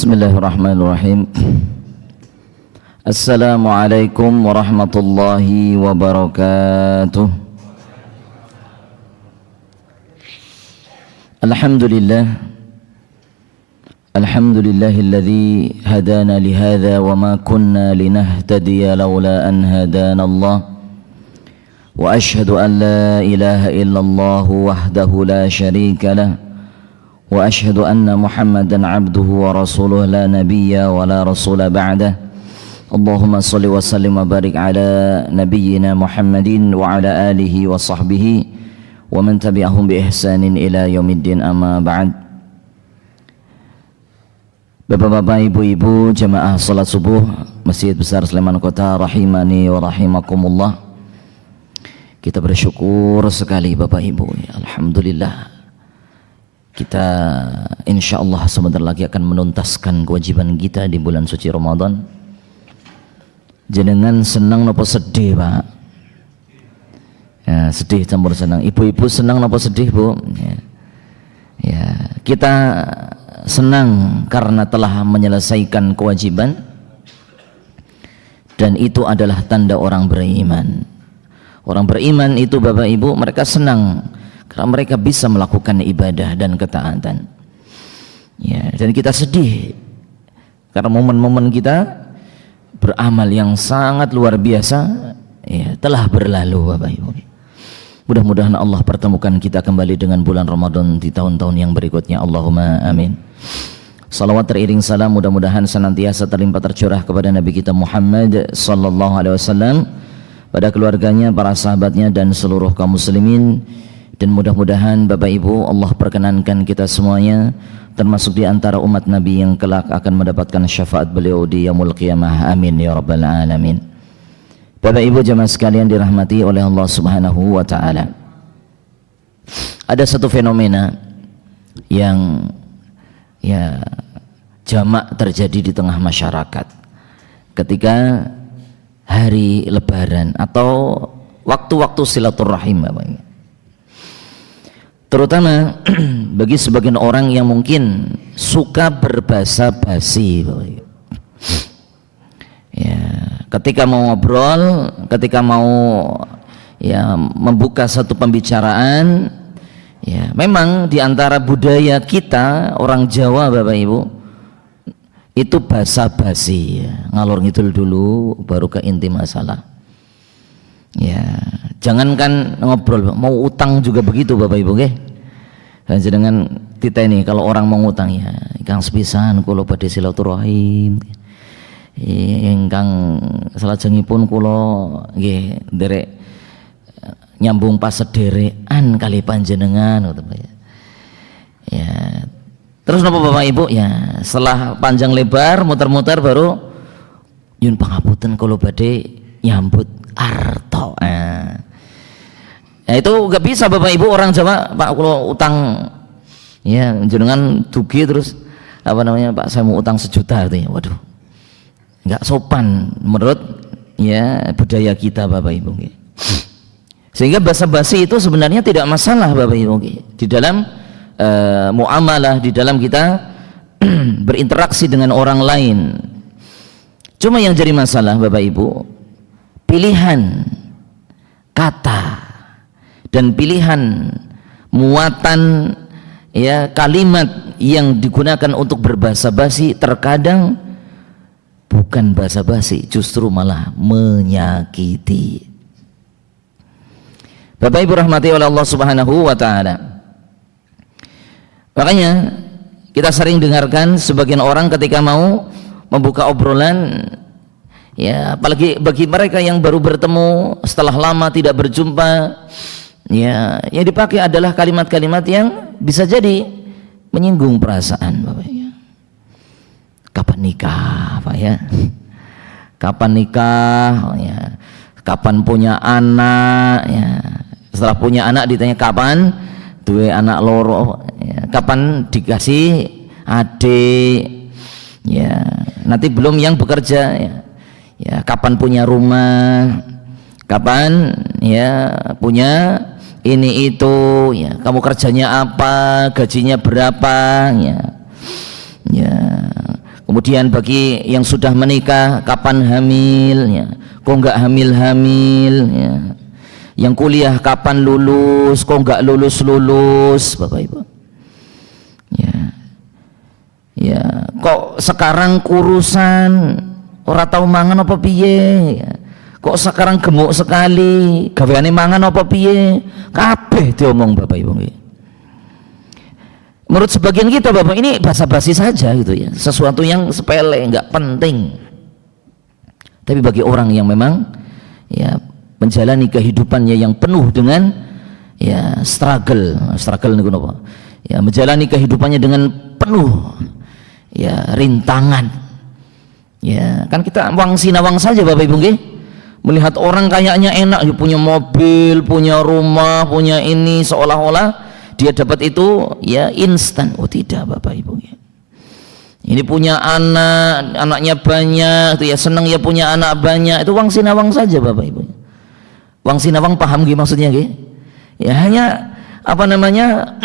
Bismillahirrahmanirrahim. Assalamualaikum warahmatullahi wabarakatuh. Alhamdulillah. Alhamdulillahilladzi hadana lihadza wa ma kunna linahtadiya laula an hadana Allah. Wa ashhadu an la ilaha illallah wahdahu la syarika lah. Wa ashhadu anna Muhammadan abduhu wa rasuluh la nabiyya wa la rasula ba'dah. Allahumma salli wa sallim wa barik ala nabiyyina Muhammadin wa ala alihi wa sahbihi wa man tabi'ahum bi ihsanin ila yaumiddin, amma ba'd. Bapak-bapak, ibu-ibu, jamaah salat subuh Masjid Besar Sleman Kota rahimani wa rahimakumullah. Kita bersyukur sekali Bapak Ibu, alhamdulillah. Kita insyaallah sebentar lagi akan menuntaskan kewajiban kita di bulan suci Ramadan. Jenengan senang napa sedih, Pak? Ya, sedih campur senang. Ibu-ibu senang napa sedih, Bu? Ya, kita senang karena telah menyelesaikan kewajiban, dan itu adalah tanda orang beriman. Orang beriman itu Bapak Ibu, mereka senang karena mereka bisa melakukan ibadah dan ketaatan. Ya, dan kita sedih karena momen-momen kita beramal yang sangat luar biasa ya, telah berlalu Bapak Ibu. Mudah-mudahan Allah pertemukan kita kembali dengan bulan Ramadan di tahun-tahun yang berikutnya. Allahumma amin. Salawat teriring salam mudah-mudahan senantiasa terlimpah tercurah kepada Nabi kita Muhammad sallallahu alaihi wasallam, pada keluarganya, para sahabatnya, dan seluruh kaum muslimin. Dan mudah-mudahan Bapak Ibu Allah perkenankan kita semuanya termasuk di antara umat Nabi yang kelak akan mendapatkan syafaat beliau di yaumul qiyamah. Amin ya rabbal alamin. Bapak Ibu jamaah sekalian dirahmati oleh Allah Subhanahu wa taala. Ada satu fenomena yang ya jamak terjadi di tengah masyarakat ketika hari lebaran atau waktu-waktu silaturahim Bapak Ibu. Terutama bagi sebagian orang yang mungkin suka berbasa-basi, ya, ketika mau ngobrol, ketika mau ya membuka satu pembicaraan, ya memang di antara budaya kita orang Jawa Bapak Ibu itu basa-basi, ya, ngalor ngidul dulu baru ke inti masalah. Ya, jangankan ngobrol, mau utang juga begitu Bapak Ibu nggih. Dan dengan kita ini kalau orang mau ngutang ya, ingkang sepisan kula badhe silaturahim. Ingkang salajengipun kula nggih nderek nyambung pasederekan kali panjenengan ngoten ya. Ya. Terus napa Bapak Ibu ya, setelah panjang lebar muter-muter baru nyun pangapunten kula badhe nyambut arto. Nah, itu gak bisa Bapak Ibu orang Jawa, Pak kalau utang ya jenengan dugi terus apa namanya, Pak saya mau utang 1 juta artinya. Waduh, nggak sopan menurut ya budaya kita Bapak Ibu. Sehingga basa-basi itu sebenarnya tidak masalah Bapak Ibu di dalam muamalah, di dalam kita berinteraksi dengan orang lain. Cuma yang jadi masalah Bapak Ibu, pilihan kata dan pilihan muatan ya kalimat yang digunakan untuk berbasa-basi terkadang bukan basa-basi, justru malah menyakiti. Bapak Ibu rahmati oleh Allah Subhanahu wa taala. Makanya kita sering dengarkan sebagian orang ketika mau membuka obrolan, ya apalagi bagi mereka yang baru bertemu setelah lama tidak berjumpa, ya yang dipakai adalah kalimat-kalimat yang bisa jadi menyinggung perasaan Bapak ya. Kapan nikah Pak ya? Kapan nikah ya? Kapan punya anak ya? Setelah punya anak ditanya kapan duwe anak loro ya? Kapan dikasih adik ya? Nanti belum yang bekerja ya. Ya, kapan punya rumah, kapan ya punya ini itu ya, kamu kerjanya apa, gajinya berapa ya, ya Kemudian bagi yang sudah menikah, kapan hamilnya? Kok enggak hamil-hamil ya. Yang kuliah kapan lulus? Kok enggak lulus-lulus, Bapak Ibu? Ya. Ya, kok sekarang kurusan ora tau mangan apa piye ya. Kok sekarang gemuk sekali, gaweane mangan apa piye? Kabeh diomong Bapak Ibu nggih. Menurut sebagian kita Bapak, ini basa-basi saja gitu ya, sesuatu yang sepele, enggak penting. Tapi bagi orang yang memang ya menjalani kehidupannya yang penuh dengan ya struggle niku napa? Ya menjalani kehidupannya dengan penuh ya rintangan. Ya, kan kita wang sinawang saja Bapak Ibu nggih. Melihat orang kayaknya enak, ya punya mobil, punya rumah, punya ini, seolah-olah dia dapat itu ya instan. Oh tidak Bapak Ibu. Ini punya anak, anaknya banyak, itu ya senang ya punya anak banyak. Itu wang sinawang saja Bapak Ibu. Wang sinawang paham gini maksudnya gini? Ya hanya apa namanya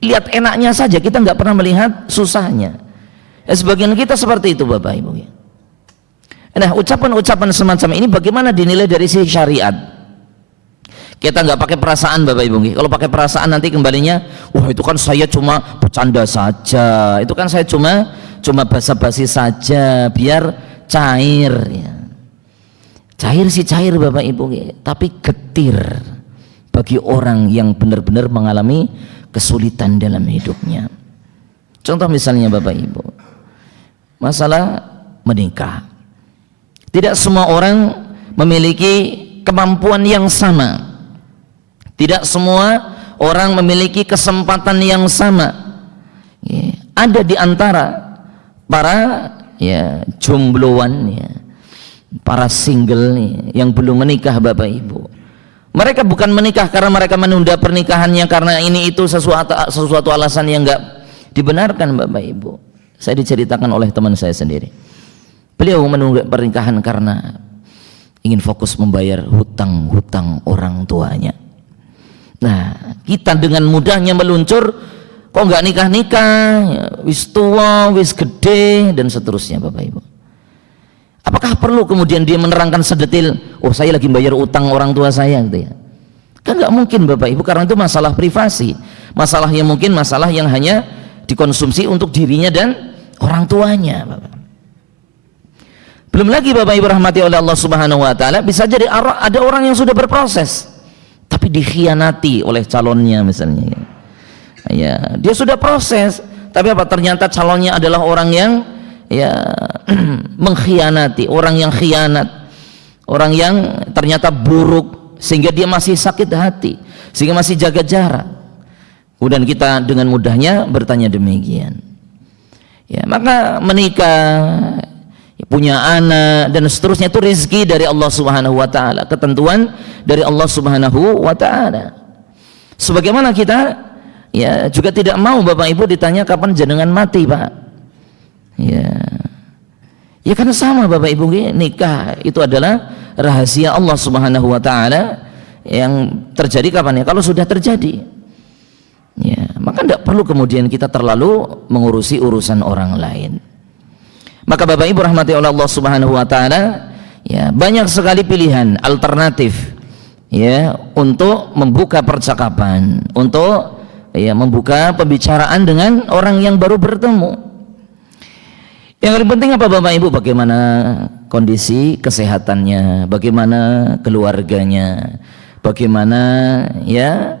lihat enaknya saja, kita nggak pernah melihat susahnya. Ya, sebagian kita seperti itu Bapak Ibu. Nah ucapan-ucapan semacam ini bagaimana dinilai dari sisi syariat? Kita nggak pakai perasaan Bapak Ibu. Kalau pakai perasaan nanti kembalinya, wah itu kan saya cuma bercanda saja, itu kan saya cuma basa-basi saja, biar cair ya. Cair sih cair Bapak Ibu, tapi getir bagi orang yang benar-benar mengalami kesulitan dalam hidupnya. Contoh misalnya Bapak Ibu, masalah menikah. Tidak semua orang memiliki kemampuan yang sama. Tidak semua orang memiliki kesempatan yang sama. Ya, ada di antara para ya jombloan ya, para single ya, yang belum menikah Bapak Ibu. Mereka bukan menikah karena mereka menunda pernikahannya karena ini itu sesuatu alasan yang enggak dibenarkan Bapak Ibu. Saya diceritakan oleh teman saya sendiri. Beliau menunda pernikahan karena ingin fokus membayar hutang-hutang orang tuanya. Nah, kita dengan mudahnya meluncur, kok nggak nikah-nikah, ya, wis tua, wis gede, dan seterusnya Bapak Ibu. Apakah perlu kemudian dia menerangkan sedetil, oh saya lagi bayar utang orang tua saya gitu ya? Kan nggak mungkin Bapak Ibu, karena itu masalah privasi, masalah yang mungkin masalah yang hanya dikonsumsi untuk dirinya dan orang tuanya Bapak. Belum lagi Bapak Ibu rahmati oleh Allah Subhanahu wa taala, bisa jadi ada orang yang sudah berproses tapi dikhianati oleh calonnya misalnya. Ya, dia sudah proses, tapi apa ternyata calonnya adalah orang yang ya mengkhianati, orang yang khianat, orang yang ternyata buruk sehingga dia masih sakit hati, sehingga masih jaga jarak. Kemudian kita dengan mudahnya bertanya demikian. Ya, maka menikah, punya anak dan seterusnya itu rezeki dari Allah Subhanahu wa taala, ketentuan dari Allah Subhanahu wa taala. Sebagaimana kita ya juga tidak mau Bapak Ibu ditanya kapan jenengan mati, Pak. Ya. Ya karena sama Bapak Ibu, nikah itu adalah rahasia Allah Subhanahu wa taala yang terjadi kapan ya? Kalau sudah terjadi. Ya, maka tidak perlu kemudian kita terlalu mengurusi urusan orang lain. Maka Bapak Ibu rahmati oleh Allah Subhanahu wa taala, ya banyak sekali pilihan alternatif ya untuk membuka percakapan, untuk ya membuka pembicaraan dengan orang yang baru bertemu. Yang paling penting apa Bapak Ibu? Bagaimana kondisi kesehatannya, bagaimana keluarganya, bagaimana ya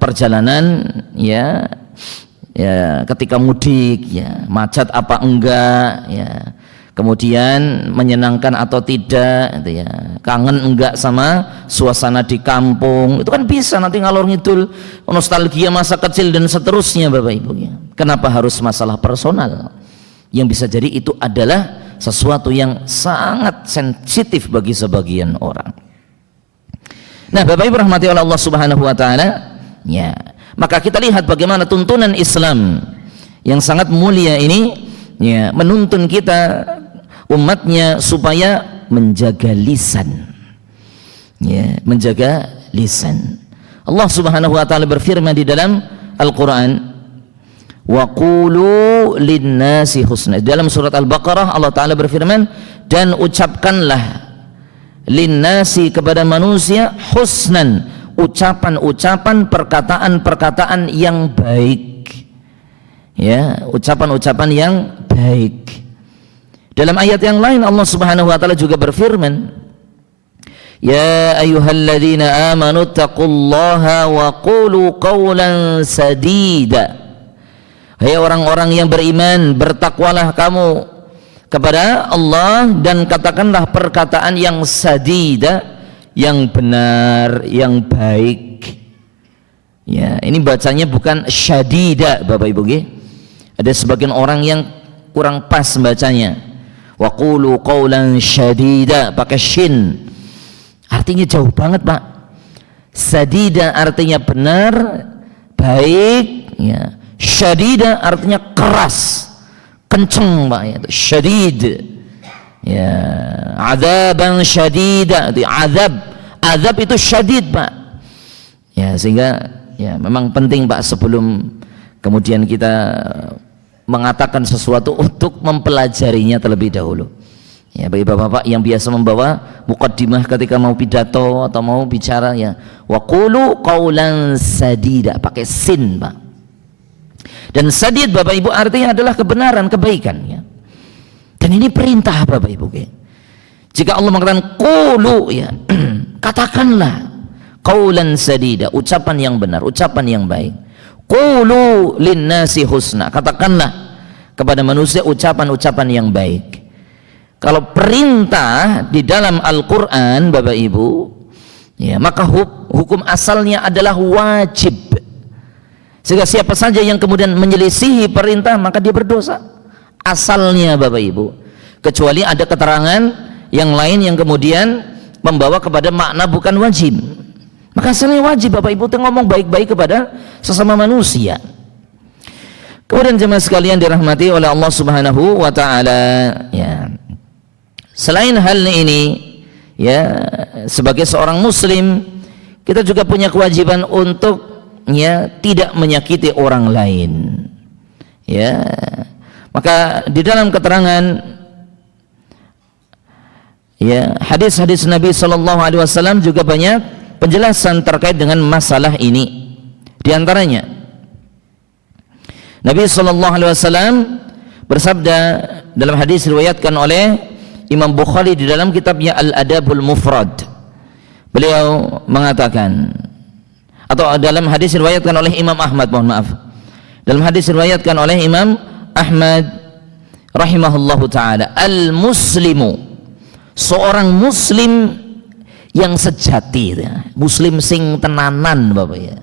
perjalanan ya ketika mudik ya macet apa enggak ya, kemudian menyenangkan atau tidak gitu ya, kangen enggak sama suasana di kampung, itu kan bisa nanti ngalor ngidul nostalgia masa kecil dan seterusnya Bapak Ibu ya. Kenapa harus masalah personal yang bisa jadi itu adalah sesuatu yang sangat sensitif bagi sebagian orang. Nah Bapak Ibu rahmati oleh Allah Subhanahu wa taala ya, maka kita lihat bagaimana tuntunan Islam yang sangat mulia ini ya menuntun kita umatnya supaya menjaga lisan ya, menjaga lisan. Allah Subhanahu wa taala berfirman di dalam Al-Qur'an, Wa qulu linnasi husna. Dalam surat Al-Baqarah Allah Ta'ala berfirman, dan ucapkanlah linnasi kepada manusia husnan, ucapan-ucapan, perkataan-perkataan yang baik. Ya, ucapan-ucapan yang baik. Dalam ayat yang lain Allah Subhanahu wa taala juga berfirman, ya ayyuhalladzina amanu taqullaha wa qulu qawlan sadida. Hai orang-orang yang beriman, bertakwalah kamu kepada Allah dan katakanlah perkataan yang sadida, yang benar, yang baik. Ya, ini bacanya bukan syadida, Bapak Ibu nggih. Ada sebagian orang yang kurang pas bacanya. Wa qulu qawlan syadida pakai shin. Artinya jauh banget, Pak. Sadida artinya benar, baik, ya. Syadida artinya keras, kenceng, Pak, ya. Syadid. Ya, adzaban syadida, itu azab itu syadid, Pak. Ya, sehingga ya memang penting, Pak, sebelum kemudian kita mengatakan sesuatu untuk mempelajarinya terlebih dahulu. Ya, bagi bapak-bapak yang biasa membawa muqaddimah ketika mau pidato atau mau bicara, ya, wa qulu qawlan sadida pakai sin, Pak. Dan sadid, Bapak Ibu, artinya adalah kebenaran, kebaikan, ya. Dan ini perintah, Bapak Ibu. Ya. Jika Allah mengatakan qulu, ya, katakanlah qawlan sadida, ucapan yang benar, ucapan yang baik. Qulu linnasi husna, katakanlah kepada manusia ucapan-ucapan yang baik. Kalau perintah di dalam Al-Quran, Bapak Ibu, ya, maka hukum asalnya adalah wajib. Sehingga siapa saja yang kemudian menyelisihi perintah maka dia berdosa. Asalnya, Bapak Ibu, kecuali ada keterangan yang lain yang kemudian membawa kepada makna bukan wajib. Maka asalnya wajib, Bapak Ibu, ngomong baik-baik kepada sesama manusia. Kemudian jemaah sekalian dirahmati oleh Allah Subhanahu wa taala, ya. Selain hal ini, ya, sebagai seorang muslim kita juga punya kewajiban untuk, ya, tidak menyakiti orang lain. Ya. Maka di dalam keterangan, ya, hadis-hadis Nabi sallallahu alaihi wasallam juga banyak penjelasan terkait dengan masalah ini. Di antaranya Nabi sallallahu alaihi wasallam bersabda dalam hadis riwayatkan oleh Imam Bukhari di dalam kitabnya Al-Adabul Mufrad. Beliau mengatakan, atau dalam hadis riwayatkan oleh Imam Ahmad, mohon maaf. Dalam hadis riwayatkan oleh Imam Ahmad rahimahullahu taala, al-muslimu, seorang muslim yang sejati, ya. Muslim sing tenanan, Bapak, ya.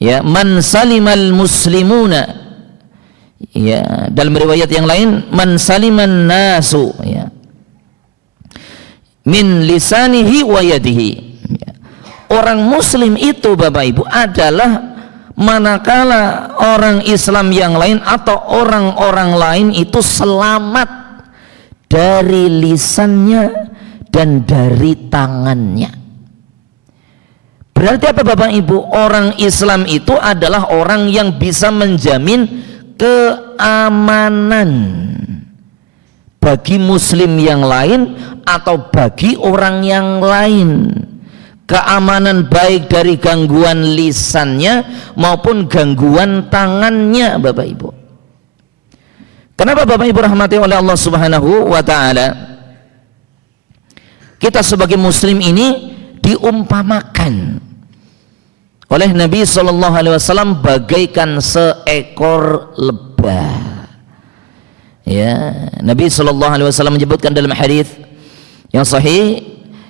Ya, man salimal muslimuna, ya, dalam riwayat yang lain man saliman nasu, ya, min lisanihi wa yadihi. Ya. Orang muslim itu, Bapak Ibu, adalah manakala orang Islam yang lain atau orang-orang lain itu selamat dari lisannya dan dari tangannya. Berarti apa, Bapak Ibu? Orang Islam itu adalah orang yang bisa menjamin keamanan bagi muslim yang lain atau bagi orang yang lain. Keamanan baik dari gangguan lisannya maupun gangguan tangannya, Bapak Ibu. Kenapa, Bapak Ibu rahmati oleh Allah Subhanahu wa taala? Kita sebagai muslim ini diumpamakan oleh Nabi sallallahu alaihi wasallam bagaikan seekor lebah. Ya, Nabi sallallahu alaihi wasallam menyebutkan dalam hadis yang sahih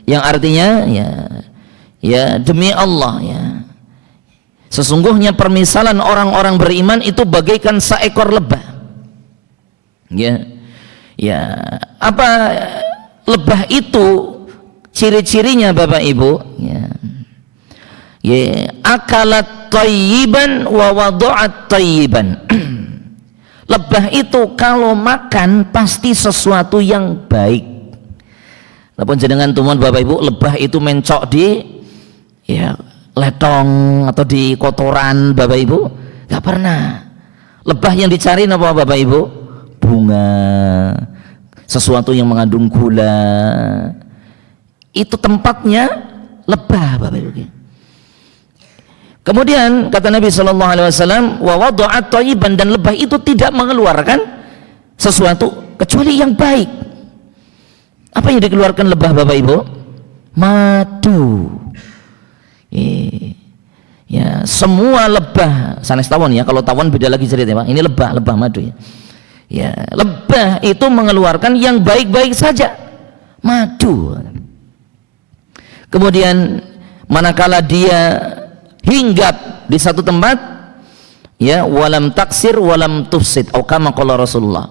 yang artinya, ya, demi Allah, ya, sesungguhnya permisalan orang-orang beriman itu bagaikan seekor lebah. Ya. Ya, apa lebah itu? Ciri-cirinya, Bapak Ibu, ya, ya, akalat thayyiban wa wada'at thayyiban. Lebah itu kalau makan pasti sesuatu yang baik. Walaupun jenengan temuan, Bapak Ibu, lebah itu mencok di, ya, letong atau di kotoran, Bapak Ibu, nggak pernah. Lebah yang dicari apa Bapak Ibu? Bunga, sesuatu yang mengandung gula. Itu tempatnya lebah Bapak Ibu. Kemudian kata Nabi sallallahu alaihi wasallam, wa wada'at thayyiban, dan lebah itu tidak mengeluarkan sesuatu kecuali yang baik. Apa yang dikeluarkan lebah Bapak Ibu? Madu. Ya, semua lebah, sanes tawon ya, kalau tawon beda lagi ceritanya Pak. Ini lebah madu ya. Ya, lebah itu mengeluarkan yang baik-baik saja, madu. Kemudian manakala dia hinggap di satu tempat, ya, walam taksir walam tufsid, atau kama qala Rasulullah.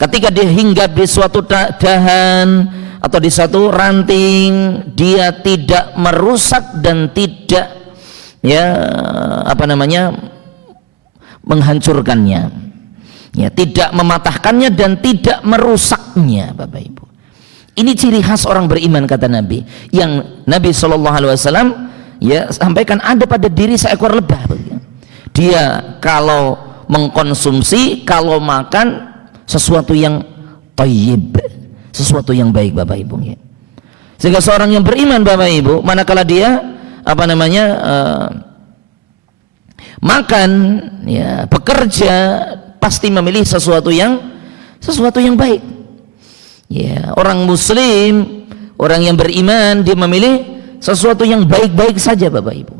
Ketika dia hinggap di suatu dahan atau di suatu ranting, dia tidak merusak dan tidak menghancurkannya, ya, tidak mematahkannya dan tidak merusaknya Bapak Ibu. Ini ciri khas orang beriman kata Nabi, yang Nabi SAW ya sampaikan ada pada diri seekor lebah. Dia kalau mengkonsumsi, kalau makan sesuatu yang thayyib, sesuatu yang baik Bapak Ibu ya. Sehingga seorang yang beriman Bapak Ibu, manakala dia makan, ya, bekerja, pasti memilih sesuatu yang baik. Ya, orang muslim, orang yang beriman, dia memilih sesuatu yang baik-baik saja Bapak Ibu.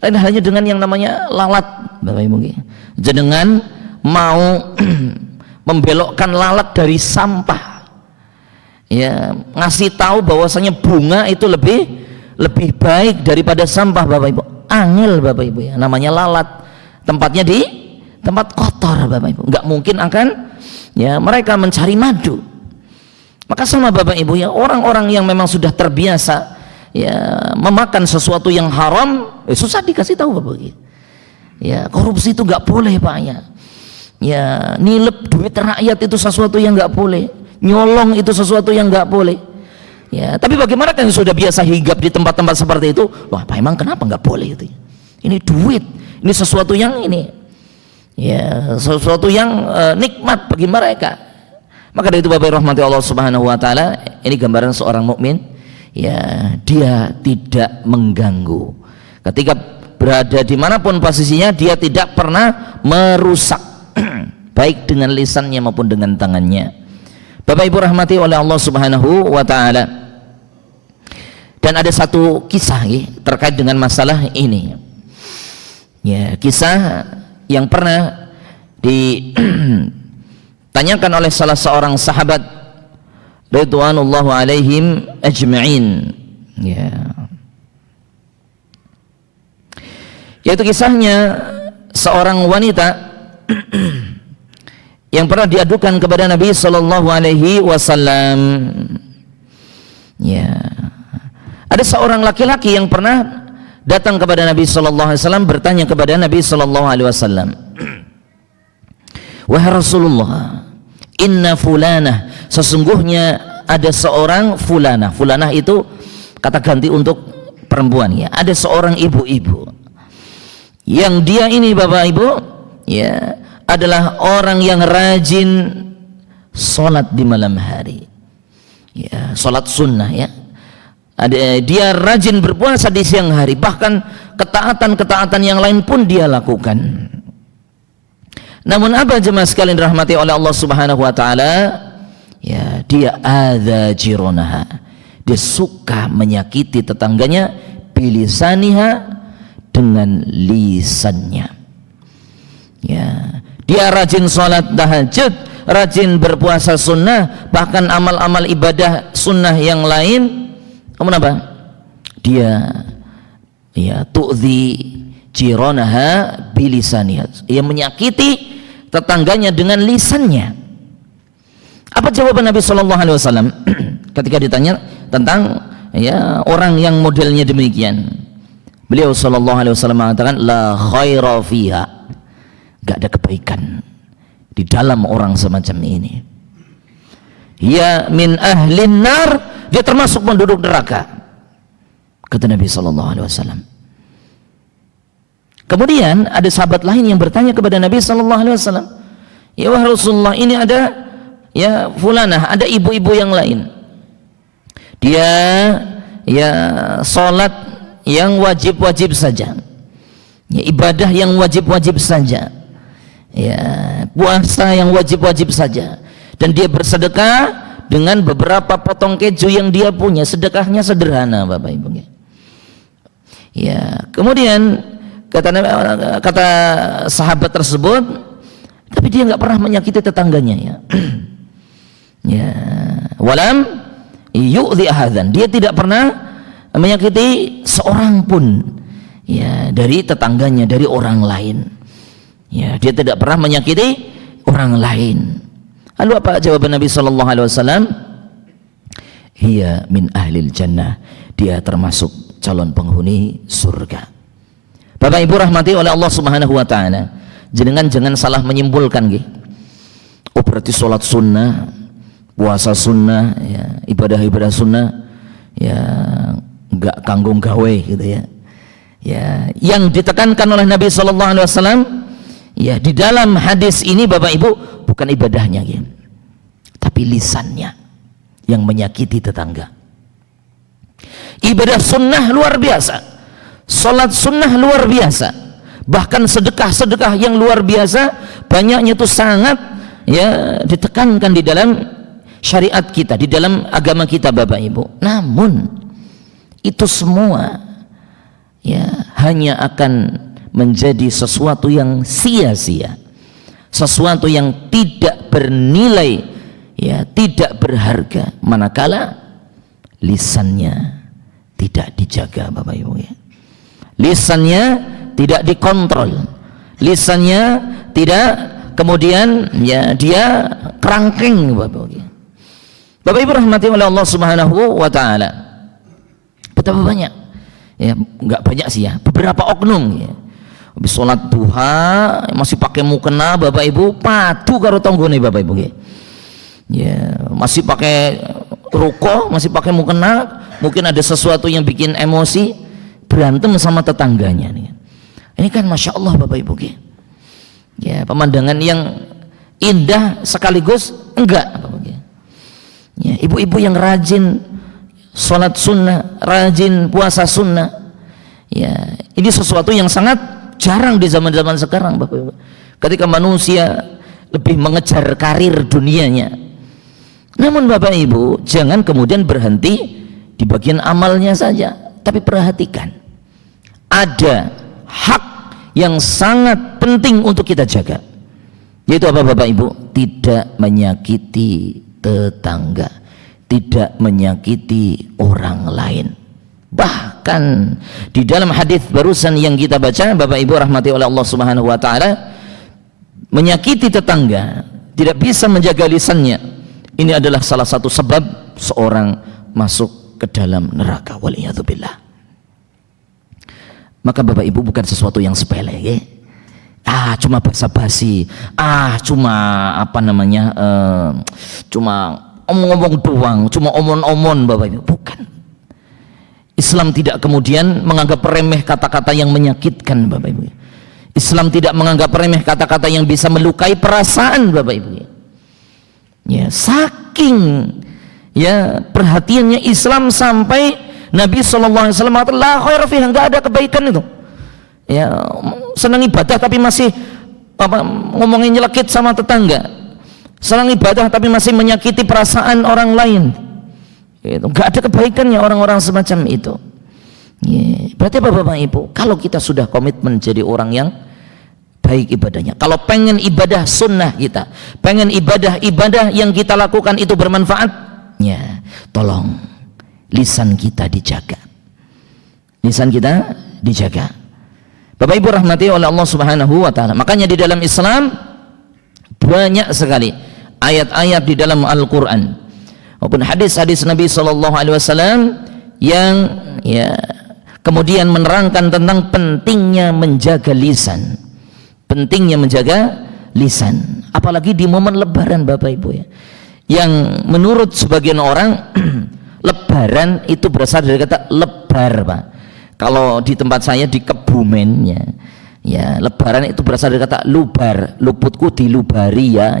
Lain halnya dengan yang namanya lalat Bapak Ibu. Jenengan mau membelokkan lalat dari sampah, ya, ngasih tahu bahwasanya bunga itu lebih baik daripada sampah Bapak Ibu. Angel Bapak Ibu ya, namanya lalat. Tempatnya di tempat kotor Bapak Ibu. Enggak mungkin akan, ya, mereka mencari madu. Maka sama Bapak Ibu ya, orang-orang yang memang sudah terbiasa, ya, memakan sesuatu yang haram, susah dikasih tahu Bapak Ibu. Ya, korupsi itu enggak boleh Pak ya. Ya, nilep duit rakyat itu sesuatu yang enggak boleh. Nyolong itu sesuatu yang enggak boleh. Ya, tapi bagaimana kan sudah biasa hinggap di tempat-tempat seperti itu? Wah, Pak, emang kenapa nggak boleh itu? Ini duit, ini sesuatu yang ini, ya, sesuatu yang nikmat bagi mereka. Maka dari itu Bapak rahmati Allah Subhanahu Wa Taala, ini gambaran seorang mukmin, ya, dia tidak mengganggu. Ketika berada dimanapun posisinya, dia tidak pernah merusak, baik dengan lisannya maupun dengan tangannya. Bapak Ibu rahmati oleh Allah Subhanahu Wa Taala. Dan ada satu kisah ya, terkait dengan masalah ini. Ya, kisah yang pernah ditanyakan oleh salah seorang sahabat radhiyallahu alaihim ajma'in. Ya. Yaitu kisahnya seorang wanita yang pernah diadukan kepada Nabi sallallahu alaihi wasallam. Ya. Ada seorang laki-laki yang pernah datang kepada Nabi sallallahu alaihi wasallam, bertanya kepada Nabi sallallahu alaihi wasallam, "Wahai Rasulullah, inna fulanah, sesungguhnya ada seorang fulanah." Fulanah itu kata ganti untuk perempuan ya. Ada seorang ibu-ibu yang dia ini Bapak Ibu, ya, adalah orang yang rajin sholat di malam hari, ya, sholat sunnah ya. Dia rajin berpuasa di siang hari, bahkan ketaatan-ketaatan yang lain pun dia lakukan. Namun apa jemaah sekalian dirahmati oleh Allah Subhanahu Wa Taala, ya, dia adza jironaha, dia suka menyakiti tetangganya, bilisaniha, dengan lisannya. Ya, dia rajin sholat tahajud, rajin berpuasa sunnah, bahkan amal-amal ibadah sunnah yang lain. Namun apa? Dia, ya, tu'zi jironaha bilisaniha, ia menyakiti tetangganya dengan lisannya. Apa jawaban Nabi Sallallahu Alaihi Wasallam ketika ditanya tentang, ya, orang yang modelnya demikian? Beliau Sallallahu Alaihi Wasallam mengatakan, la khaira fiha, gak ada kebaikan di dalam orang semacam ini. Ya min ahlin nar, dia termasuk penduduk neraka, kata Nabi Sallallahu Alaihi Wasallam. Kemudian ada sahabat lain yang bertanya kepada Nabi sallallahu alaihi wasallam, "Ya wahai Rasulullah, ini ada ya fulanah, ada ibu-ibu yang lain. Dia ya salat yang wajib-wajib saja. Ya, ibadah yang wajib-wajib saja. Ya, puasa yang wajib-wajib saja. Dan dia bersedekah dengan beberapa potong keju yang dia punya. Sedekahnya sederhana, Bapak Ibu. Ya, kemudian kata sahabat tersebut, tapi dia nggak pernah menyakiti tetangganya, ya. Ya, walam yu'dhi ahadan. Dia tidak pernah menyakiti seorang pun, ya, dari tetangganya, dari orang lain. Ya, dia tidak pernah menyakiti orang lain. Lalu apa jawaban Nabi sallallahu alaihi wasallam? Hiya min ahlil jannah. Dia termasuk calon penghuni surga. Bapak Ibu rahmati oleh Allah Subhanahu wa taala. Jangan salah menyimpulkan nggih. Oh, berarti salat sunnah, puasa sunnah, ya, ibadah-ibadah sunnah ya enggak kanggung gawe gitu ya. Ya, yang ditekankan oleh Nabi sallallahu alaihi wasallam ya di dalam hadis ini Bapak Ibu bukan ibadahnya ya, tapi lisannya yang menyakiti tetangga. Ibadah sunnah luar biasa, salat sunnah luar biasa, bahkan sedekah yang luar biasa, banyaknya itu sangat ya ditekankan di dalam syariat kita, di dalam agama kita Bapak Ibu. Namun itu semua ya hanya akan menjadi sesuatu yang sia-sia, sesuatu yang tidak bernilai, ya, tidak berharga manakala lisannya tidak dijaga Bapak Ibu ya. Lisannya tidak dikontrol, lisannya tidak kemudian ya dia kerangkeng Bapak Ibu ya. Bapak Ibu rahmati oleh Allah Subhanahu wa taala. Betapa banyak ya, enggak banyak sih ya, beberapa oknum ya. Habis sholat duha masih pakai mukena Bapak Ibu, padu karo tonggone Bapak Ibu ya, masih pakai ruko, masih pakai mukena, mungkin ada sesuatu yang bikin emosi, berantem sama tetangganya nih. Ini kan Masya Allah Bapak Ibu ya, pemandangan yang indah sekaligus enggak Bapak Ibu ya, ibu-ibu yang rajin sholat sunnah, rajin puasa sunnah ya, ini sesuatu yang sangat jarang di zaman-zaman sekarang Bapak Ibu. Ketika manusia lebih mengejar karir dunianya. Namun Bapak Ibu, jangan kemudian berhenti di bagian amalnya saja, tapi perhatikan. Ada hak yang sangat penting untuk kita jaga. Yaitu apa Bapak Ibu? Tidak menyakiti tetangga, tidak menyakiti orang lain. Bahkan di dalam hadis barusan yang kita baca Bapak Ibu rahmati oleh Allah Subhanahu wa taala, menyakiti tetangga, tidak bisa menjaga lisannya, ini adalah salah satu sebab seorang masuk ke dalam neraka, waliyadzubillah. Maka Bapak Ibu bukan sesuatu yang sepele ya. Cuma basa-basi, cuma apa namanya, cuma omong-omong doang, cuma omon-omon Bapak Ibu, bukan. Islam tidak kemudian menganggap remeh kata-kata yang menyakitkan Bapak Ibu. Islam tidak menganggap remeh kata-kata yang bisa melukai perasaan Bapak Ibu. Ya, saking ya perhatiannya Islam sampai Nabi SAW mengatakan la khaira fiha, enggak ada kebaikan itu. Ya, senang ibadah tapi masih ngomongin nyelekit sama tetangga. Senang ibadah tapi masih menyakiti perasaan orang lain. Itu nggak ada kebaikannya orang-orang semacam itu. Berarti Bapak Ibu, kalau kita sudah komitmen jadi orang yang baik ibadahnya, kalau pengen ibadah sunnah kita, pengen ibadah yang kita lakukan itu bermanfaat, ya tolong lisan kita dijaga, lisan kita dijaga. Bapak Ibu rahmati oleh Allah Subhanahu wa taala. Makanya di dalam Islam banyak sekali ayat-ayat di dalam Al-Qur'an maupun hadis-hadis Nabi sallallahu alaihi wasallam yang ya kemudian menerangkan tentang pentingnya menjaga lisan. Pentingnya menjaga lisan, apalagi di momen lebaran Bapak Ibu ya. Yang menurut sebagian orang lebaran itu berasal dari kata lebar, Pak. Kalau di tempat saya di Kebumen ya, Ya, lebaran itu berasal dari kata lubar, luputku dilubari ya.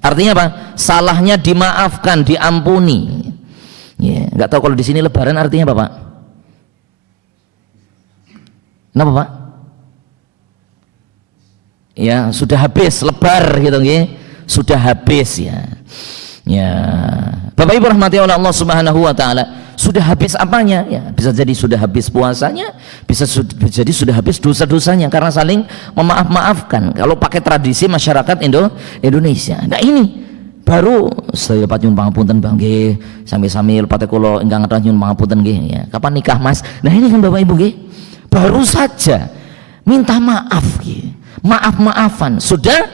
Artinya apa? Salahnya dimaafkan, diampuni. Ya, nggak tahu kalau di sini lebaran artinya apa, Pak? Kenapa, Pak? Ya, sudah habis lebar gitu nggih. Sudah habis ya. Ya, Bapak Ibu rahmati oleh Allah Subhanahu wa taala, sudah habis apanya? Ya, bisa jadi sudah habis puasanya, bisa jadi sudah habis dosa-dosanya karena saling memaaf-maafkan. Kalau pakai tradisi masyarakat Indonesia. Nah, ini baru saya lepat nyuwun pangapunten Bang nggih, sami-sami lepate kula ingkang ngaturaken nyuwun pangapunten nggih ya. Kapan nikah, Mas? Nah, ini kan Bapak Ibu nggih, baru saja minta maaf nggih. Maaf-maafan sudah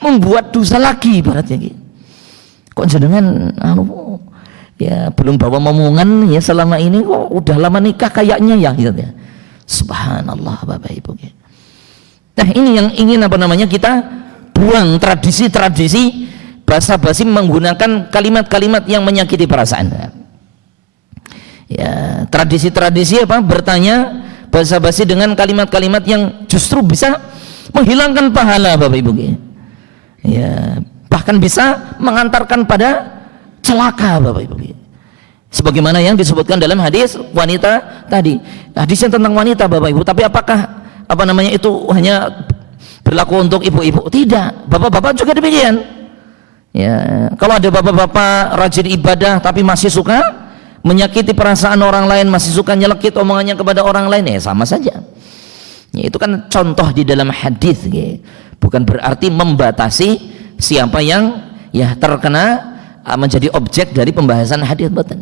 membuat dosa lagi ibaratnya nggih. Kok jenengan ya belum bawa momongan ya selama ini, kok udah lama nikah kayaknya ya gitu ya. Subhanallah Bapak Ibu. Nah, ini yang ingin kita buang, tradisi-tradisi basa-basi menggunakan kalimat-kalimat yang menyakiti perasaan. Ya, tradisi-tradisi bertanya basa-basi dengan kalimat-kalimat yang justru bisa menghilangkan pahala Bapak Ibu. Ya, bahkan bisa mengantarkan pada celaka Bapak Ibu. Sebagaimana yang disebutkan dalam hadis wanita tadi. Hadisnya tentang wanita Bapak Ibu, tapi apakah itu hanya berlaku untuk ibu-ibu? Tidak, bapak-bapak juga demikian. Ya, kalau ada bapak-bapak rajin ibadah tapi masih suka menyakiti perasaan orang lain, masih suka nyelekit omongannya kepada orang lain, ya sama saja. Ya, itu kan contoh di dalam hadis, ya. Bukan berarti membatasi siapa yang terkena menjadi objek dari pembahasan hadis batin.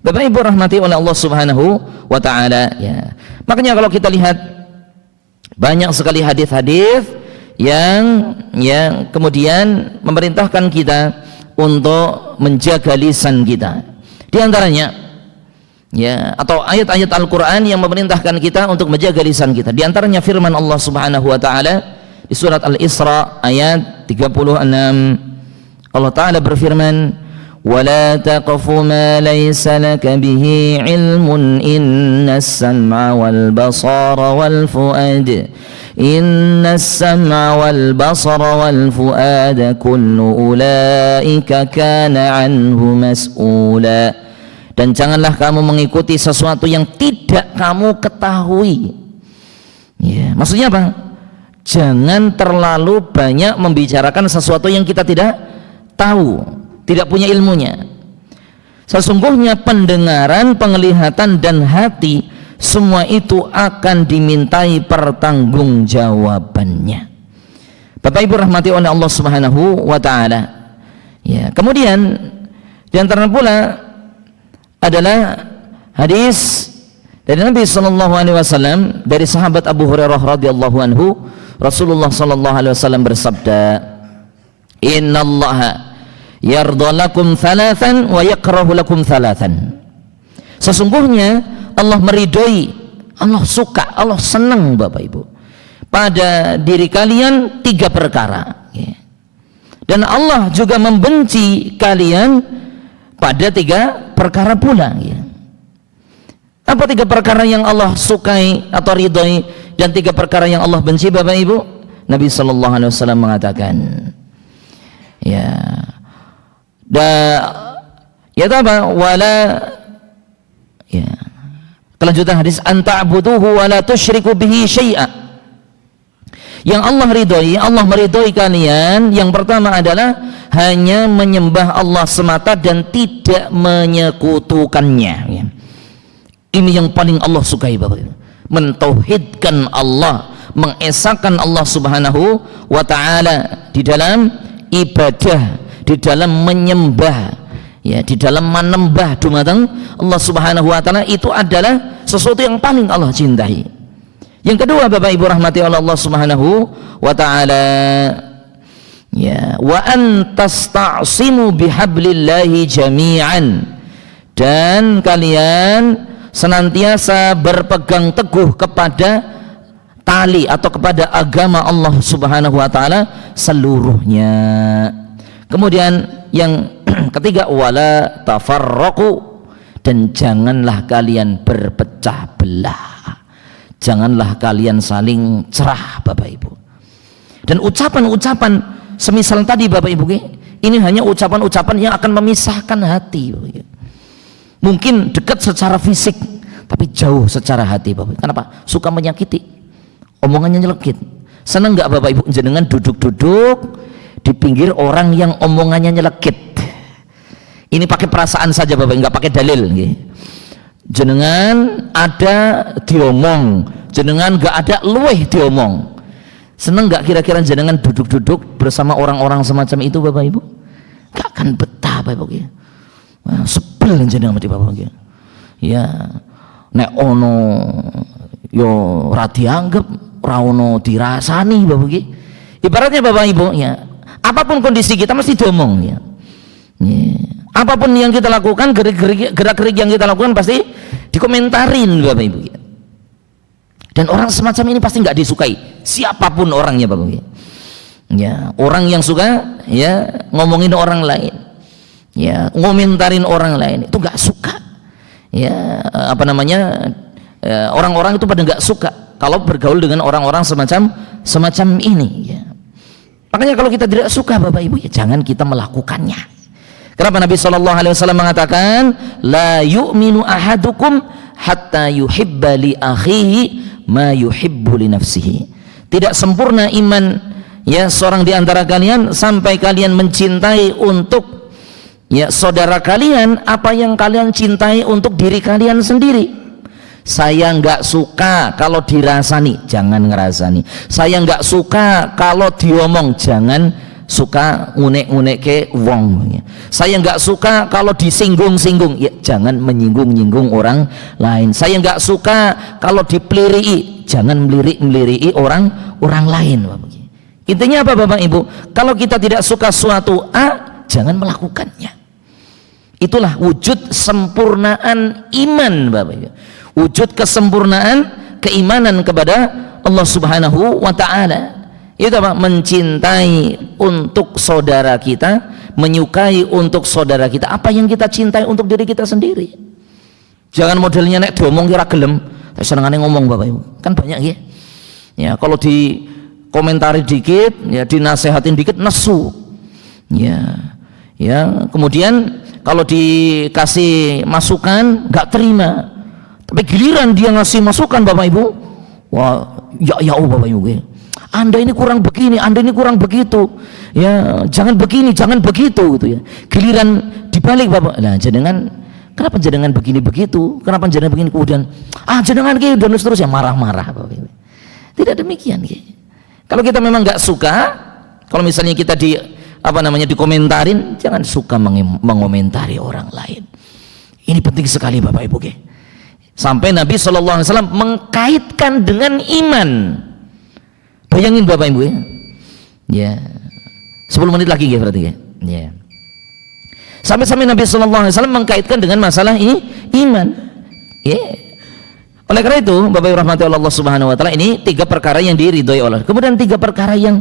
Bapak Ibu rahmati oleh Allah Subhanahu wa taala ya. Makanya kalau kita lihat banyak sekali hadis-hadis yang kemudian memerintahkan kita untuk menjaga lisan kita. Di antaranya atau ayat-ayat Al-Qur'an yang memerintahkan kita untuk menjaga lisan kita. Di antaranya firman Allah Subhanahu wa taala di surat Al-Isra ayat 36. Allah Ta'ala berfirman, وَلَا تَقْفُ مَا لَيْسَ لَكَ بِهِ عِلْمٌ إِنَّ السَّمْعَ وَالْبَصَرَ وَالْفُؤَادَ إِنَّ السَّمْعَ وَالْبَصَرَ وَالْفُؤَادَ كُلُّ أُولَئِكَ كَانَ عَنْهُ مَسْئُولًا. Dan janganlah kamu mengikuti sesuatu yang tidak kamu ketahui. Ya, maksudnya apa? Jangan terlalu banyak membicarakan sesuatu yang kita tidak tahu, tidak punya ilmunya. Sesungguhnya pendengaran, penglihatan dan hati semua itu akan dimintai pertanggungjawabannya. Bapak Ibu rahmati oleh Allah Subhanahu wa taala. Ya, kemudian di antara pula adalah hadis dari Nabi sallallahu alaihi wasallam dari sahabat Abu Hurairah radhiyallahu anhu. Rasulullah sallallahu alaihi wasallam bersabda, "Innallaha yarda lakum thalathan wa yakrahu lakum thalathan." Sesungguhnya Allah meridhoi, Allah suka, Allah senang Bapak Ibu pada diri kalian 3 perkara. Dan Allah juga membenci kalian pada 3 perkara pula. Apa 3 perkara yang Allah sukai atau ridhoi dan 3 perkara yang Allah benci Bapak Ibu? Nabi sallallahu alaihi wasallam mengatakan, kelanjutan hadis, anta'buduhu wa la tusyriku bihi syai'a. Yang Allah ridhoi, Allah meridhoi kalian, yang pertama adalah hanya menyembah Allah semata dan tidak menyekutukannya. Ini yang paling Allah sukai Bapak Ibu. Mentauhidkan Allah, mengesahkan Allah Subhanahu wa taala di dalam ibadah, di dalam menyembah, di dalam menembah dumateng Allah Subhanahu wa taala, itu adalah sesuatu yang paling Allah cintai. Yang kedua Bapak Ibu rahmati oleh Allah Subhanahu wa taala, wa antasta'simu bihablillahi jami'an, dan kalian senantiasa berpegang teguh kepada tali atau kepada agama Allah Subhanahu wa taala seluruhnya. Kemudian yang ketiga, wala tafarraqu, dan janganlah kalian berpecah belah. Janganlah kalian saling cerah Bapak Ibu. Dan ucapan-ucapan semisal tadi Bapak Ibu, ini hanya ucapan-ucapan yang akan memisahkan hati. Mungkin dekat secara fisik, tapi jauh secara hati Bapak. Kenapa? Suka menyakiti, omongannya nyelekit. Senang nggak Bapak Ibu jenengan duduk-duduk di pinggir orang yang omongannya nyelekit? Ini pakai perasaan saja Bapak, nggak pakai dalil. Jenengan ada diomong, jenengan nggak ada luweh diomong. Senang nggak kira-kira jenengan duduk-duduk bersama orang-orang semacam itu Bapak Ibu? Nggak akan betah Bapak Ibu. Sebel jenengan mati Bapak Ibu. Ya, nek ono yo ora dianggap, ora ono dirasani Bapak Ibu. Ibaratnya Bapak Ibu ya, apapun kondisi kita mesti diomong ya. Apapun yang kita lakukan, gerak-gerik yang kita lakukan pasti dikomentarin Bapak Ibu. Dan orang semacam ini pasti nggak disukai, siapapun orangnya Bapak Ibu. Ya, orang yang suka ya ngomongin orang lain, ya ngomentarin orang lain itu nggak suka. Ya apa namanya, orang-orang itu pada nggak suka kalau bergaul dengan orang-orang semacam ini. Ya. Makanya kalau kita tidak suka Bapak Ibu, ya jangan kita melakukannya. Kenapa Nabi SAW mengatakan la yu'minu ahadukum hatta yuhibba li akhihi ma yuhibbu li nafsihi. Tidak sempurna iman ya seorang di antara kalian sampai kalian mencintai untuk ya saudara kalian apa yang kalian cintai untuk diri kalian sendiri. Saya nggak suka kalau dirasani, jangan ngerasani. Saya nggak suka kalau diomong, jangan suka ngunek-ngunek ke wong. Saya nggak suka kalau disinggung-singgung, ya jangan menyinggung-nyinggung orang lain. Saya nggak suka kalau dipelirii, jangan melirik-meliriki orang lain. Intinya apa Bapak Ibu? Kalau kita tidak suka suatu A, jangan melakukannya. Itulah wujud sempurnaan iman Bapak Ibu. Wujud kesempurnaan keimanan kepada Allah Subhanahu wa Ta'ala. Itu apa? Mencintai untuk saudara kita, menyukai untuk saudara kita apa yang kita cintai untuk diri kita sendiri. Jangan modelnya nek diomong kira gelem, tapi senengane ngomong Bapak Ibu. Kan banyak ya. Ya, kalau di komentari dikit, ya dinasehatin dikit nesu. Ya. Ya, kemudian kalau dikasih masukan enggak terima. Tapi giliran dia ngasih masukan Bapak Ibu, wah, ya Bapak Ibu. Anda ini kurang begini, Anda ini kurang begitu. Ya, jangan begini, jangan begitu gitu ya. Giliran dibalik Bapak. Nah, jenengan kenapa jenengan begini begitu? Kenapa jenengan begini kemudian jenengan gitu dan seterusnya marah-marah Bapak. Tidak demikian gitu. Kalau kita memang nggak suka, kalau misalnya kita dikomentarin, jangan suka mengomentari orang lain. Ini penting sekali Bapak Ibu. Sampai Nabi SAW mengkaitkan dengan iman. Bayangin Bapak Ibu ya. 10 menit lagi ya berarti ya. Ya. Sampai-sampai Nabi SAW mengkaitkan dengan masalah ini iman. Ya. Oleh karena itu Bapak Ibu rahmati Allah Subhanahu wa Ta'ala, ini 3 perkara yang diridhoi Allah. Kemudian 3 perkara yang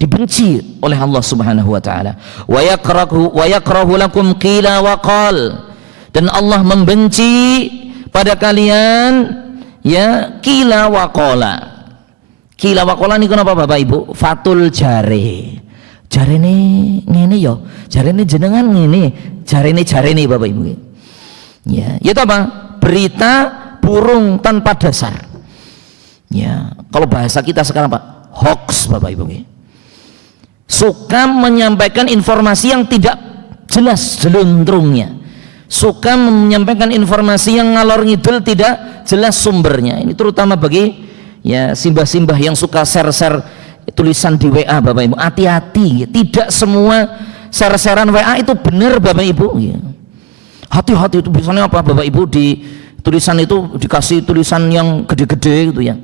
dibenci oleh Allah Subhanahu wa Ta'ala. Wa yakrahu lakum qila wa qal. Dan Allah membenci pada kalian ya qila wa qala. Qila wa qala niku napa Bapak Ibu? Fatul jare. Jarene ngene ya, jarene jenengan ngene, jarene Bapak Ibu. Ya, itu apa? Berita burung tanpa dasar. Ya, kalau bahasa kita sekarang apa? Hoax Bapak Ibu. Suka menyampaikan informasi yang tidak jelas jeluntrungnya. Suka menyampaikan informasi yang ngalor ngidul tidak jelas sumbernya. Ini terutama bagi ya simbah-simbah yang suka share-share tulisan di WA Bapak Ibu. Hati-hati, tidak semua share-sharean WA itu benar Bapak Ibu. Hati-hati, itu biasanya apa Bapak Ibu, di tulisan itu dikasih tulisan yang gede-gede gitu ya.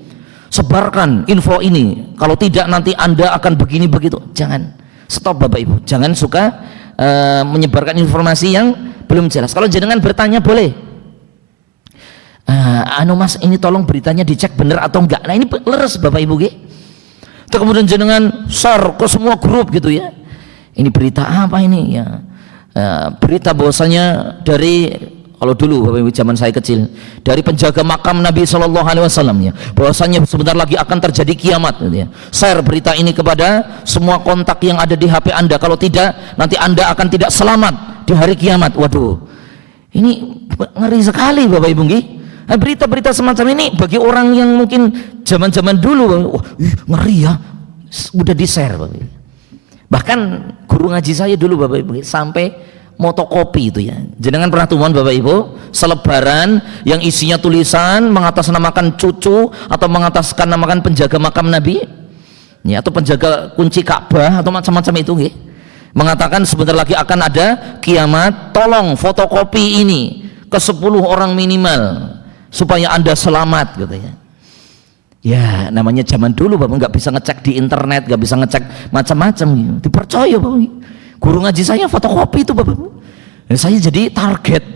Sebarkan info ini, kalau tidak nanti Anda akan begini begitu. Jangan, stop Bapak Ibu. Jangan suka menyebarkan informasi yang belum jelas. Kalau jenengan bertanya boleh, Mas ini tolong beritanya dicek benar atau enggak. Nah ini leres Bapak Ibu Terus kemudian jenengan share ke semua grup gitu ya. Ini berita apa ini ya? Berita bahwasanya dari Kalau dulu Bapak Ibu zaman saya kecil, dari penjaga makam Nabi Shallallahu Alaihi Wasallam ya, bahwasanya sebentar lagi akan terjadi kiamat gitu ya. Share berita ini kepada semua kontak yang ada di HP Anda, kalau tidak nanti Anda akan tidak selamat di hari kiamat. Waduh, ini ngeri sekali Bapak Ibu nggih. Nah, berita-berita semacam ini bagi orang yang mungkin zaman-zaman dulu, wah, ngeri ya, udah di-share Bapak Ibu. Bahkan guru ngaji saya dulu Bapak Ibu sampai motokopi itu ya. Jenengan pernah temuan Bapak Ibu selebaran yang isinya tulisan mengatasnamakan cucu atau mengatasnamakan penjaga makam Nabi ya, atau penjaga kunci Ka'bah atau macam-macam itu nggih. Mengatakan sebentar lagi akan ada kiamat, tolong fotokopi ini ke 10 orang minimal supaya Anda selamat gitu ya. Ya namanya zaman dulu Bapak nggak bisa ngecek di internet, nggak bisa ngecek macam-macam gitu. Dipercaya Bapak. Guru ngaji saya fotokopi itu Bapak Ibu. Ya, saya jadi target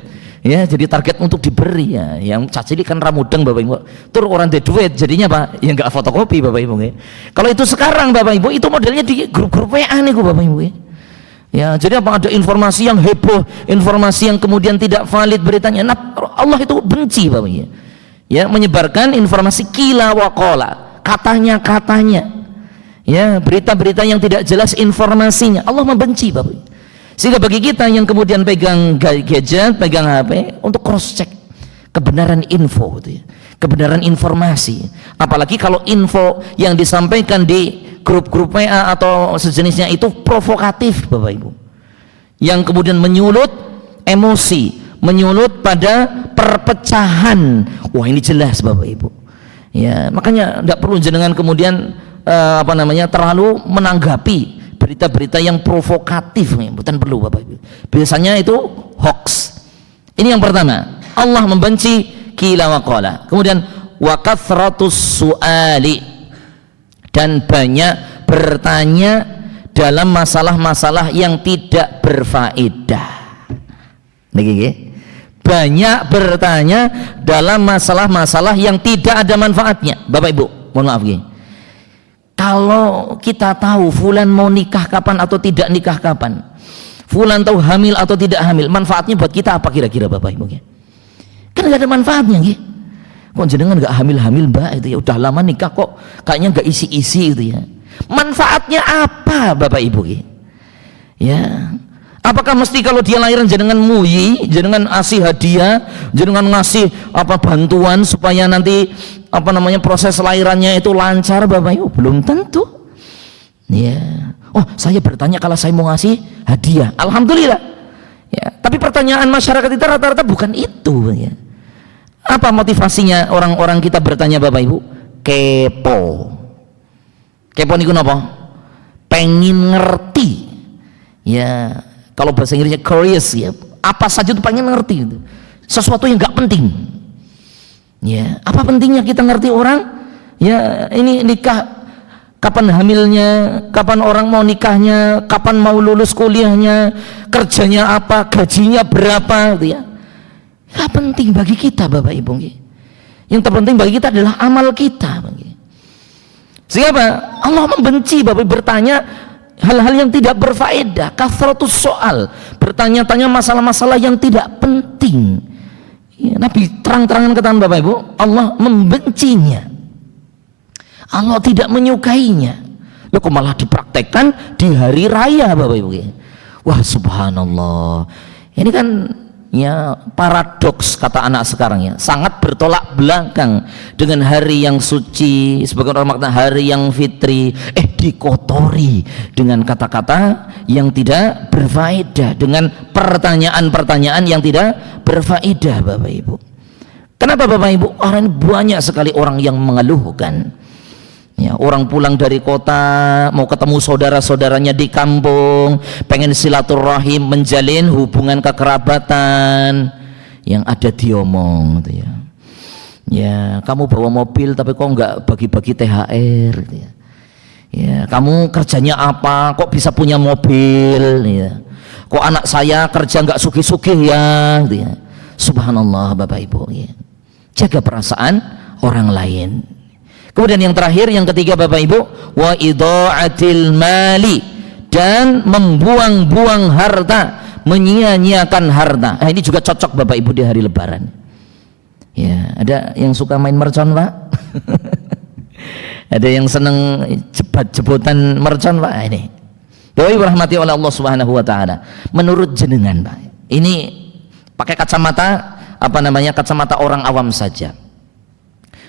ya, jadi target untuk diberi ya. Yang cacili kan ramudeng Bapak Ibu. Tur orang de duit jadinya Pak, ya enggak fotokopi Bapak Ibu ya. Kalau itu sekarang Bapak Ibu itu modelnya di grup-grup WA nih Bapak Ibu ya. Ya, jadi apa ada informasi yang heboh, informasi yang kemudian tidak valid beritanya. Nah, Allah itu benci Bapak Ibu. Ya, menyebarkan informasi kila wa qala, katanya. Ya, berita-berita yang tidak jelas informasinya, Allah membenci Bapak. Sehingga bagi kita yang kemudian pegang gadget, pegang HP untuk cross check kebenaran info gitu ya, kebenaran informasi. Apalagi kalau info yang disampaikan di grup-grup WA atau sejenisnya itu provokatif Bapak Ibu, yang kemudian menyulut emosi, menyulut pada perpecahan. Wah, ini jelas Bapak Ibu. Ya, makanya tidak perlu jenengan kemudian terlalu menanggapi berita-berita yang provokatif, bukan perlu Bapak Ibu. Biasanya itu hoax. Ini yang pertama, Allah membenci qila wa qala. Kemudian wa kathratus su'ali, dan banyak bertanya dalam masalah-masalah yang tidak berfaedah. Nggih. Banyak bertanya dalam masalah-masalah yang tidak ada manfaatnya. Bapak Ibu, mohon maaf nggih. Kalau kita tahu fulan mau nikah kapan atau tidak nikah kapan, fulan tahu hamil atau tidak hamil, manfaatnya buat kita apa kira-kira Bapak Ibu? Kan nggak ada manfaatnya, gitu. Kok jenengan nggak hamil-hamil Mbak itu ya, udah lama nikah kok kayaknya nggak isi-isi itu ya. Manfaatnya apa Bapak Ibu? Ya, apakah mesti kalau dia lahiran jenengan muyi, jenengan ngasih hadiah, jenengan ngasih bantuan supaya nanti proses lahirannya itu lancar Bapak Ibu? Belum tentu. Ya. Oh, saya bertanya kalau saya mau ngasih hadiah, alhamdulillah. Ya, tapi pertanyaan masyarakat kita rata-rata bukan itu ya. Apa motivasinya orang-orang kita bertanya Bapak Ibu? Kepo. Kepo niku napa? Pengen ngerti. Ya, kalau bahasa Inggrisnya curious ya. Apa saja itu pengen ngerti itu. Sesuatu yang enggak penting. Ya, apa pentingnya kita ngerti orang? Ya, ini nikah kapan hamilnya, kapan orang mau nikahnya, kapan mau lulus kuliahnya, kerjanya apa, gajinya berapa gitu ya. Gak penting bagi kita Bapak Ibu. Yang terpenting bagi kita adalah amal kita. Sehingga apa? Allah membenci Bapak Ibu bertanya hal-hal yang tidak berfaedah, kathratus soal, bertanya-tanya masalah-masalah yang tidak penting. Ya, Nabi terang-terangan katakan Bapak Ibu, Allah membencinya, Allah tidak menyukainya. Loh, kok malah dipraktekkan di hari raya Bapak Ibu? Wah, subhanallah. Ini kan ya paradoks kata anak sekarang ya, sangat bertolak belakang dengan hari yang suci, sebagai orang makna hari yang fitri, dikotori dengan kata-kata yang tidak berfaedah, dengan pertanyaan-pertanyaan yang tidak berfaedah Bapak Ibu. Kenapa Bapak Ibu? Orang banyak sekali orang yang mengeluhkan. Ya, orang pulang dari kota mau ketemu saudara-saudaranya di kampung, pengen silaturahim, menjalin hubungan kekerabatan, yang ada diomong gitu ya. Ya, kamu bawa mobil tapi kok nggak bagi-bagi THR gitu ya. Ya, kamu kerjanya apa? Kok bisa punya mobil ya? Kok anak saya kerja nggak sugih-sugih ya gitu ya. Subhanallah Bapak Ibu ya. Jaga perasaan orang lain. Kemudian yang terakhir, yang ketiga Bapak Ibu, wa idha'atil mali, dan membuang-buang harta, menyia-nyiakan harta. Ini juga cocok Bapak Ibu di hari Lebaran. Ya, ada yang suka main mercon, Pak? Ada yang senang jebot-jebotan mercon, Pak? Ini. Bapak Ibu rahmati oleh Allah Subhanahu wa taala. Menurut jenengan, Pak, ini pakai kacamata kacamata orang awam saja.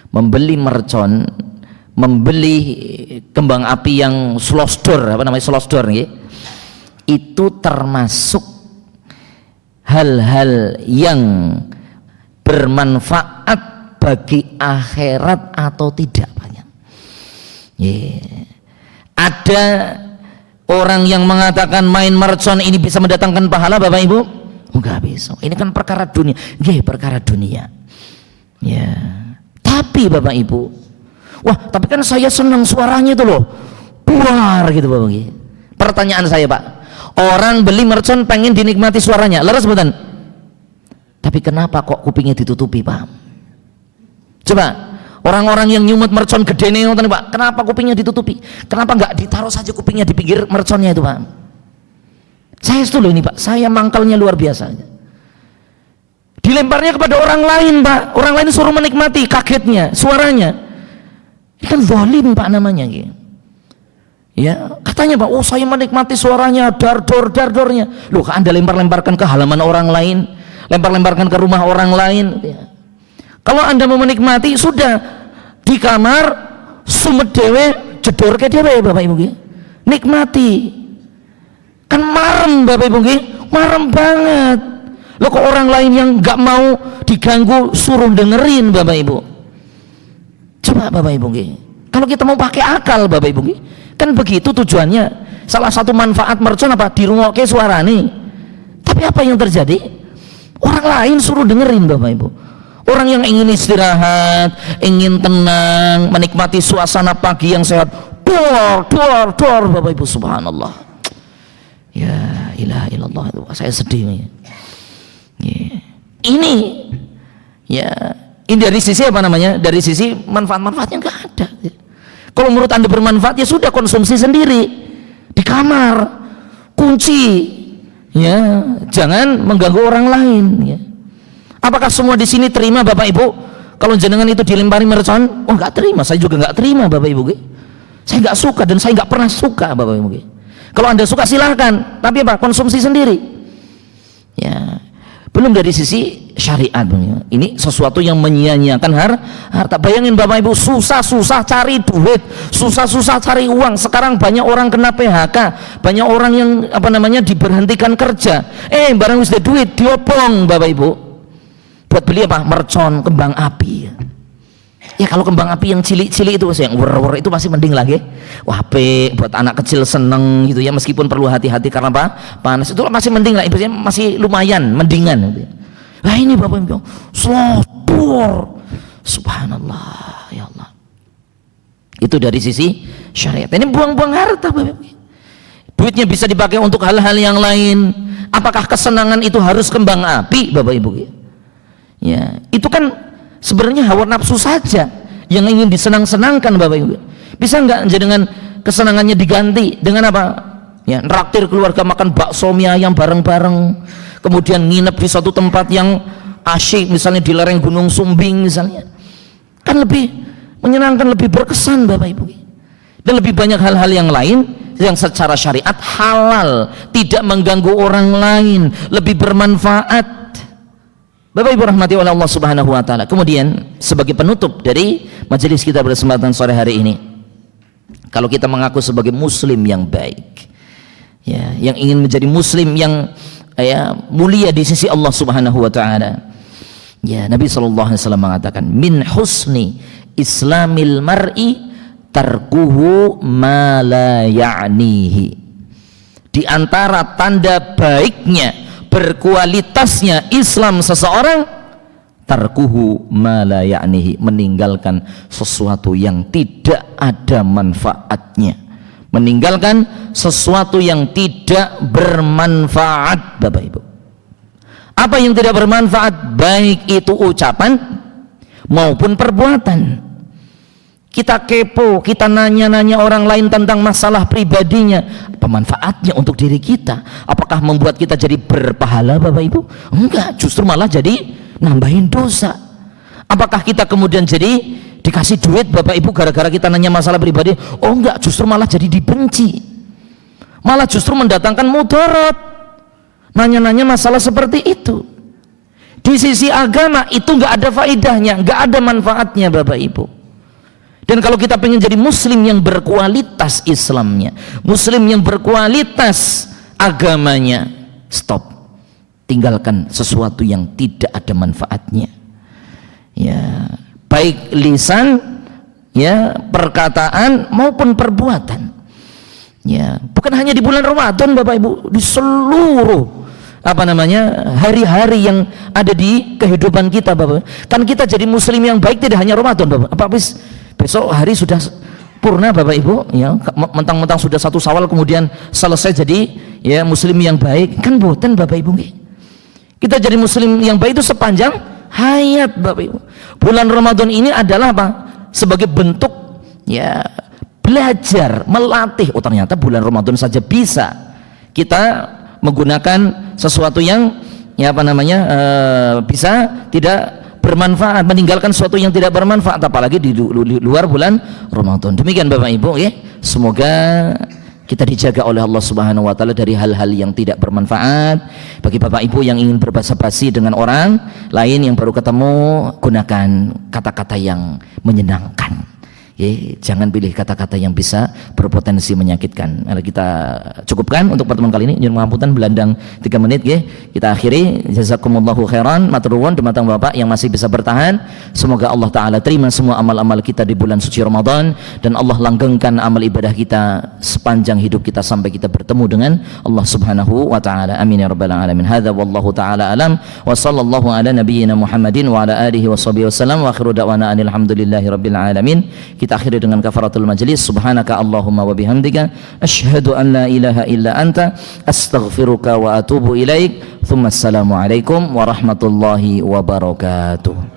Membeli mercon, membeli kembang api yang slosdor, slosdor nggih. Itu termasuk hal-hal yang bermanfaat bagi akhirat atau tidak, banyak. Ada orang yang mengatakan main mercon ini bisa mendatangkan pahala, Bapak Ibu? Enggak bisa. Ini kan perkara dunia. Perkara dunia. Ya. Tapi Bapak Ibu, wah, tapi kan saya senang suaranya itu loh. Buar gitu, Bapak Ibu. Pertanyaan saya, Pak. Orang beli mercon pengen dinikmati suaranya, leres betul. Tapi kenapa kok kupingnya ditutupi, Pak? Coba, orang-orang yang nyumut mercon gede nih, Pak, kenapa kupingnya ditutupi? Kenapa nggak ditaruh saja kupingnya di pinggir merconnya itu, Pak? Saya setuju ini, Pak. Saya mangkalnya luar biasa. Dilemparnya kepada orang lain, Pak. Orang lain suruh menikmati, kagetnya, suaranya. Ini kan zalim, Pak, namanya gitu. Ya, katanya, Pak, saya menikmati suaranya, dar-dornya. Loh, Anda lempar-lemparkan ke halaman orang lain, lempar-lemparkan ke rumah orang lain. Ya. Kalau Anda mau menikmati, sudah di kamar, sumet dewe, jedor ke dewe, Bapak Ibu. Nikmati. Kan marem, Bapak Ibu. Marem banget. Loh, kok orang lain yang nggak mau diganggu suruh dengerin, Bapak Ibu. Coba Bapak Ibu. Kalau kita mau pakai akal, Bapak Ibu, kan begitu tujuannya. Salah satu manfaat mercon apa? Dirungokke suara nih. Tapi apa yang terjadi? Orang lain suruh dengerin, Bapak Ibu. Orang yang ingin istirahat, ingin tenang, menikmati suasana pagi yang sehat, dor, Bapak Ibu, subhanallah. Ya ilaha illallah, itu saya sedih nih. Ini ya, ini dari sisi apa namanya? Dari sisi manfaat-manfaatnya nggak ada. Kalau menurut Anda bermanfaat, ya sudah, konsumsi sendiri di kamar, kunci, ya, jangan mengganggu orang lain. Ya. Apakah semua di sini terima, Bapak Ibu, kalau jenengan itu dilempari mercon? Oh, nggak terima. Saya juga nggak terima, Bapak Ibu. Saya nggak suka dan saya nggak pernah suka, Bapak Ibu. Kalau Anda suka silahkan, tapi apa? Konsumsi sendiri. Ya. Belum dari sisi syariat, ini sesuatu yang menyia-nyiakan harta. Bayangin Bapak Ibu, susah-susah cari duit, susah-susah cari uang. Sekarang banyak orang kena PHK, banyak orang yang diberhentikan kerja. Barang wis duit diobong, Bapak Ibu. Buat beli apa? Mercon, kembang api. Ya kalau kembang api yang cilik-cilik itu, yang wer-wer itu masih mending lagi. Wah, buat anak kecil seneng gitu ya, meskipun perlu hati-hati karena apa? Panas itu masih mending lah, masih lumayan, mendingan gitu. Nah ini Bapak Ibu, slodor, subhanallah, ya Allah. Itu dari sisi syariat. Ini buang-buang harta, Bapak Ibu. Duitnya bisa dipakai untuk hal-hal yang lain. Apakah kesenangan itu harus kembang api, Bapak Ibu? Ya, itu kan sebenarnya hawa nafsu saja yang ingin disenang-senangkan, Bapak Ibu. Bisa nggak dengan kesenangannya diganti dengan apa? Ya, traktir keluarga makan bakso mie ayam bareng-bareng, kemudian nginep di suatu tempat yang asyik, misalnya di lereng Gunung Sumbing misalnya. Kan lebih menyenangkan, lebih berkesan, Bapak Ibu. Dan lebih banyak hal-hal yang lain yang secara syariat halal, tidak mengganggu orang lain, lebih bermanfaat. Bapak Ibu rahmati oleh Allah Subhanahu wa taala. Kemudian sebagai penutup dari majelis kita pada kesempatan sore hari ini, kalau kita mengaku sebagai muslim yang baik, ya, yang ingin menjadi muslim yang mulia di sisi Allah Subhanahu wa taala, ya, Nabi sallallahu alaihi wasallam mengatakan, min husni islamil mar'i tarkuhu ma la ya'nihi. Di antara tanda baiknya, berkualitasnya Islam seseorang, tarkuhu ma la ya'nihi, meninggalkan sesuatu yang tidak ada manfaatnya, meninggalkan sesuatu yang tidak bermanfaat, Bapak Ibu. Apa yang tidak bermanfaat, baik itu ucapan maupun perbuatan. kita kepo, kita nanya-nanya orang lain tentang masalah pribadinya, apa manfaatnya untuk diri kita? Apakah membuat kita jadi berpahala Bapak Ibu? Enggak, justru malah jadi nambahin dosa. Apakah kita kemudian jadi dikasih duit Bapak Ibu gara-gara kita nanya masalah pribadi? Oh enggak, justru malah jadi dibenci, malah justru mendatangkan mudarat nanya-nanya masalah seperti itu. Di sisi agama itu enggak ada faedahnya, enggak ada manfaatnya Bapak Ibu. Dan kalau kita pengen jadi muslim yang berkualitas Islamnya, muslim yang berkualitas agamanya, stop, tinggalkan sesuatu yang tidak ada manfaatnya. Ya, baik lisan, ya, perkataan maupun perbuatan. Ya, bukan hanya di bulan Ramadan Bapak Ibu, di seluruh hari-hari yang ada di kehidupan kita Bapak. Kan kita jadi muslim yang baik tidak hanya Ramadan Bapak. Apa habis besok hari sudah purna Bapak Ibu, ya, mentang-mentang sudah 1 Syawal kemudian selesai jadi ya muslim yang baik, kan boten Bapak Ibu. Kita jadi muslim yang baik itu sepanjang hayat Bapak Ibu. Bulan Ramadan ini adalah apa? Sebagai bentuk ya belajar, melatih. Oh ternyata bulan Ramadan saja bisa kita menggunakan sesuatu yang ya bisa tidak bermanfaat, meninggalkan sesuatu yang tidak bermanfaat, apalagi di luar bulan Ramadan. Demikian Bapak Ibu, ya. Semoga kita dijaga oleh Allah Subhanahu wa taala dari hal-hal yang tidak bermanfaat. Bagi Bapak Ibu yang ingin berbasa-basi dengan orang lain yang baru ketemu, gunakan kata-kata yang menyenangkan. Jangan pilih kata-kata yang bisa berpotensi menyakitkan. Mari kita cukupkan untuk pertemuan kali ini. Nyuwun pangapunten belandang 3 menit kita akhiri. Jazakumullahu khairan, matur nuwun dumateng Bapak yang masih bisa bertahan. Semoga Allah taala terima semua amal-amal kita di bulan suci Ramadan dan Allah langgengkan amal ibadah kita sepanjang hidup kita sampai kita bertemu dengan Allah Subhanahu wa taala. Amin ya rabbal alamin. Hadza wallahu taala alam wa sallallahu ala nabiyyina Muhammadin wa ala alihi washabihi wasallam wa akhiru da'wana alhamdulillahi rabbil alamin. Kita akhiri dengan kafaratul majlis. Subhanaka Allahumma wa bihamdika asyhadu an la ilaha illa anta astaghfiruka wa atubu ilaik. Tsumma assalamu alaikum warahmatullahi wabarakatuh.